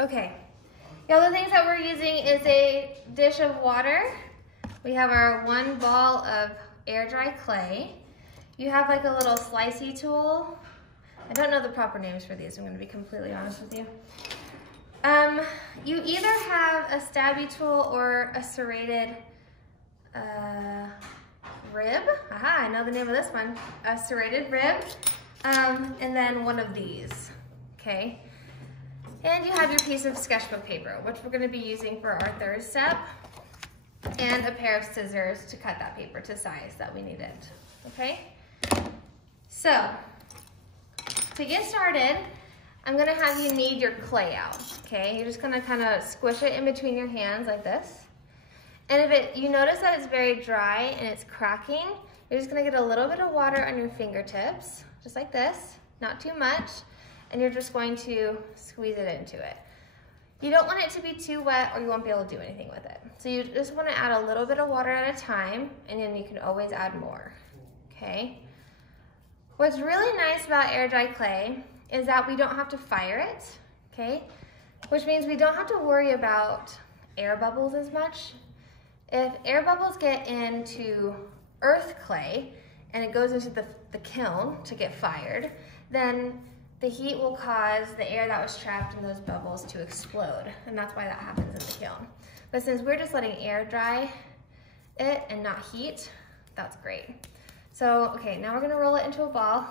Okay, the other things that we're using is a dish of water. We have our 1 ball of air dry clay. You have like a little slicey tool. I don't know the proper names for these, I'm gonna be completely honest with you. You either have a stabby tool or a serrated rib. Aha, I know the name of this one. A serrated rib, and then one of these, okay? And you have your piece of sketchbook paper, which we're gonna be using for our 3rd step, and a pair of scissors to cut that paper to size that we needed, okay? So, to get started, I'm gonna have you knead your clay out, okay? You're just gonna kind of squish it in between your hands like this. And if you notice that it's very dry and it's cracking, you're just gonna get a little bit of water on your fingertips, just like this, not too much, and you're just going to squeeze it into it. You don't want it to be too wet or you won't be able to do anything with it. So you just wanna add a little bit of water at a time, and then you can always add more, okay? What's really nice about air dry clay is that we don't have to fire it, okay? Which means we don't have to worry about air bubbles as much. If air bubbles get into earth clay and it goes into the kiln to get fired, then the heat will cause the air that was trapped in those bubbles to explode, and that's why that happens in the kiln. But since we're just letting air dry it and not heat, that's great. So, okay, now we're gonna roll it into a ball.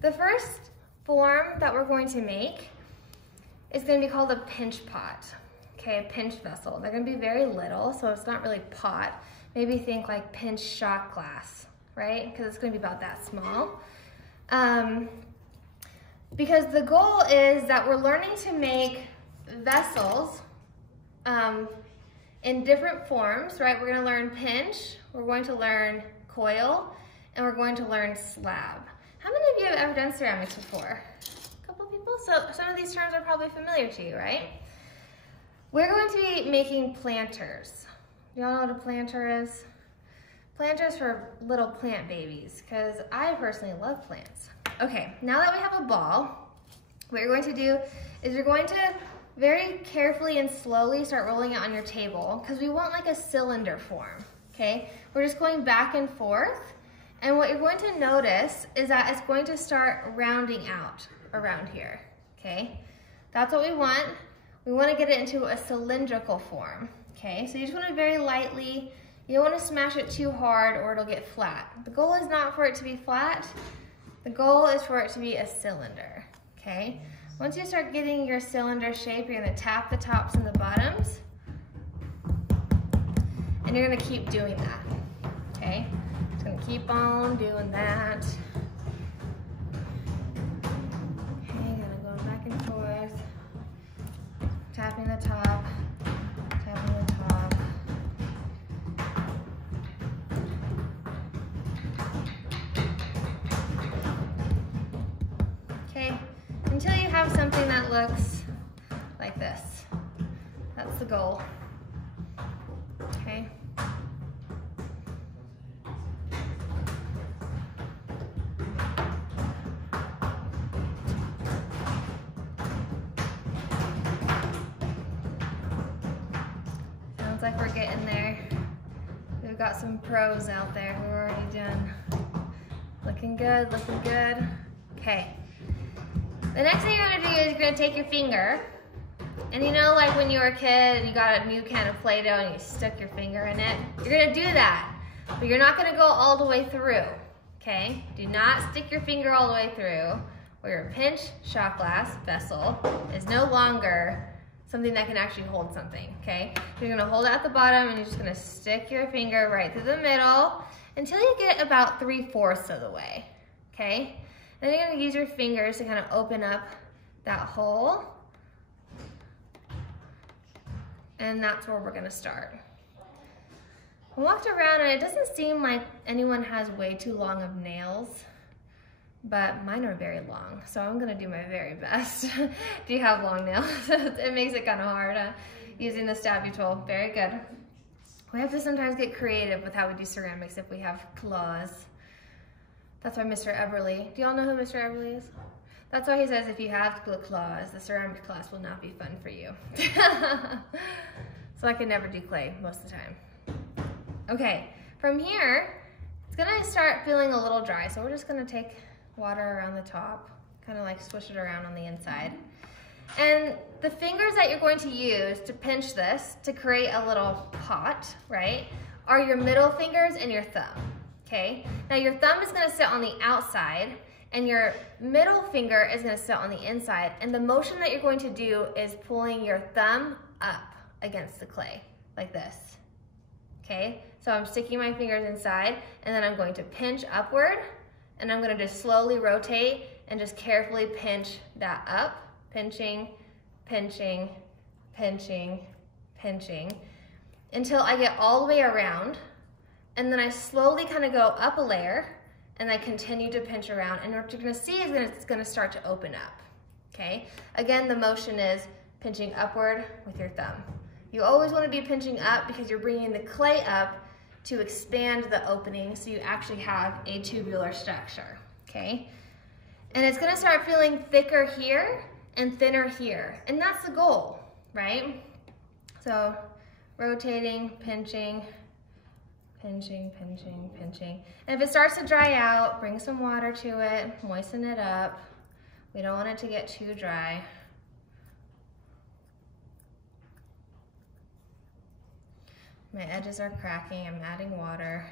The first form that we're going to make is gonna be called a pinch pot, okay, a pinch vessel. They're gonna be very little, so it's not really pot. Maybe think like pinch shot glass, right? Because it's gonna be about that small. Because the goal is that we're learning to make vessels in different forms, right? We're gonna learn pinch, we're going to learn coil, and we're going to learn slab. How many of you have ever done ceramics before? A couple people? So some of these terms are probably familiar to you, right? We're going to be making planters. Y'all know what a planter is? Planters for little plant babies, because I personally love plants. Okay, now that we have a ball, what you're going to do is you're going to very carefully and slowly start rolling it on your table, because we want like a cylinder form, okay? We're just going back and forth, and what you're going to notice is that it's going to start rounding out around here, okay? That's what we want. We want to get it into a cylindrical form, okay? So you just want to very lightly, you don't want to smash it too hard or it'll get flat. The goal is not for it to be flat. The goal is for it to be a cylinder, okay? Once you start getting your cylinder shape, you're gonna tap the tops and the bottoms, and you're gonna keep doing that, okay? Just gonna keep on doing that. Okay, gonna go back and forth, tapping the top, tapping the top. Okay, until you have something that looks like this. That's the goal, okay? Sounds like we're getting there. We've got some pros out there who are already done. Looking good, looking good. Okay. The next thing you're gonna do is you're gonna take your finger, and you know, like when you were a kid and you got a new can of Play-Doh and you stuck your finger in it? You're gonna do that, but you're not gonna go all the way through, okay? Do not stick your finger all the way through, or your pinch shot glass vessel is no longer something that can actually hold something, okay? You're gonna hold it at the bottom and you're just gonna stick your finger right through the middle until you get about 3/4 of the way, okay? Then you're gonna use your fingers to kind of open up that hole. And that's where we're gonna start. I walked around and it doesn't seem like anyone has way too long of nails, but mine are very long, so I'm gonna do my very best. Do you have long nails? It makes it kind of hard using the stabby tool. Very good. We have to sometimes get creative with how we do ceramics if we have claws. That's why Mr. Everly, do y'all know who Mr. Everly is? That's why he says if you have claws, the ceramics class will not be fun for you. So I can never do clay most of the time. Okay, from here, it's gonna start feeling a little dry. So we're just gonna take water around the top, kind of like swish it around on the inside. And the fingers that you're going to use to pinch this to create a little pot, right, are your middle fingers and your thumb, okay? Now your thumb is gonna sit on the outside and your middle finger is gonna sit on the inside. And the motion that you're going to do is pulling your thumb up against the clay, like this, okay? So I'm sticking my fingers inside and then I'm going to pinch upward and I'm gonna just slowly rotate and just carefully pinch that up, pinching, pinching, pinching, pinching, until I get all the way around. And then I slowly kind of go up a layer and I continue to pinch around. And what you're gonna see is it's gonna start to open up, okay? Again, the motion is pinching upward with your thumb. You always wanna be pinching up because you're bringing the clay up to expand the opening so you actually have a tubular structure, okay? And it's gonna start feeling thicker here and thinner here. And that's the goal, right? So rotating, pinching, pinching, pinching, pinching. And if it starts to dry out, bring some water to it, moisten it up. We don't want it to get too dry. My edges are cracking, I'm adding water.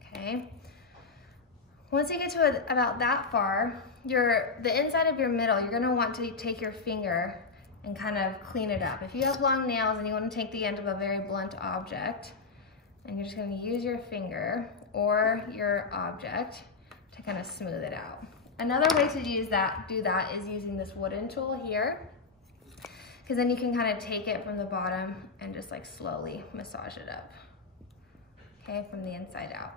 Okay. Once you get to about that far, the inside of your middle, you're gonna want to take your finger and kind of clean it up. If you have long nails and you want to take the end of a very blunt object, and you're just going to use your finger or your object to kind of smooth it out. Another way to do that is using this wooden tool here, because then you can kind of take it from the bottom and just like slowly massage it up, okay, from the inside out.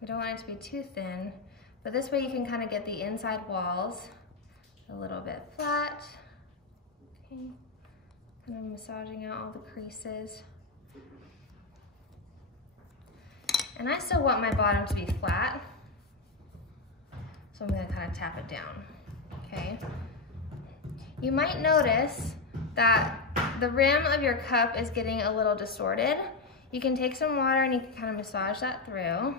We don't want it to be too thin, but this way you can kind of get the inside walls a little bit flat. Okay, kind of massaging out all the creases. And I still want my bottom to be flat, so I'm gonna kind of tap it down, okay? You might notice that the rim of your cup is getting a little distorted. You can take some water and you can kind of massage that through.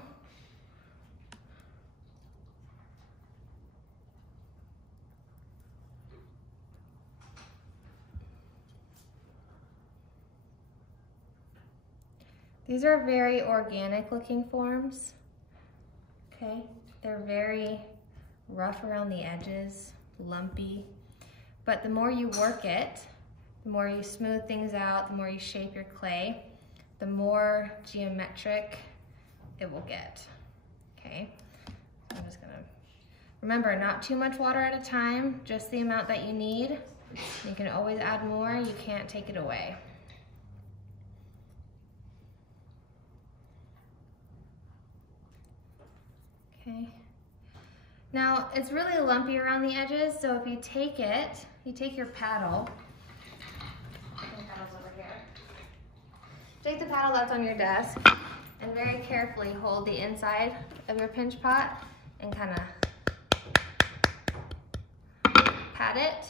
These are very organic looking forms, okay? They're very rough around the edges, lumpy, but the more you work it, the more you smooth things out, the more you shape your clay, the more geometric it will get, okay? I'm just gonna, remember, not too much water at a time, just the amount that you need. You can always add more, you can't take it away. Okay. Now, it's really lumpy around the edges, so if you take your paddle, the paddle's over here. Take the paddle that's on your desk and very carefully hold the inside of your pinch pot and kind of pat it.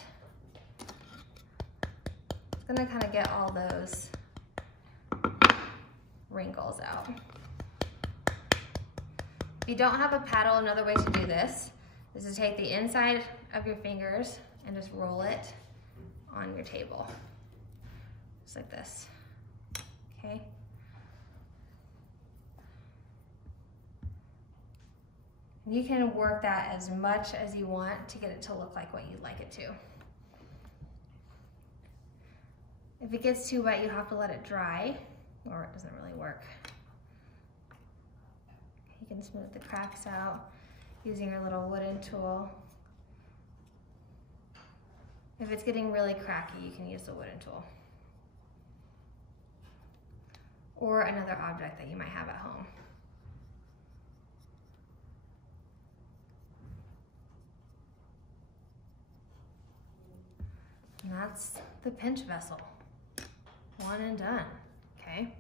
It's gonna kind of get all those wrinkles out. If you don't have a paddle, another way to do this is to take the inside of your fingers and just roll it on your table, just like this, okay? And you can work that as much as you want to get it to look like what you'd like it to. If it gets too wet, you have to let it dry, or it doesn't really work. You can smooth the cracks out using your little wooden tool. If it's getting really cracky, you can use the wooden tool. or another object that you might have at home. And that's the pinch vessel. One and done, okay?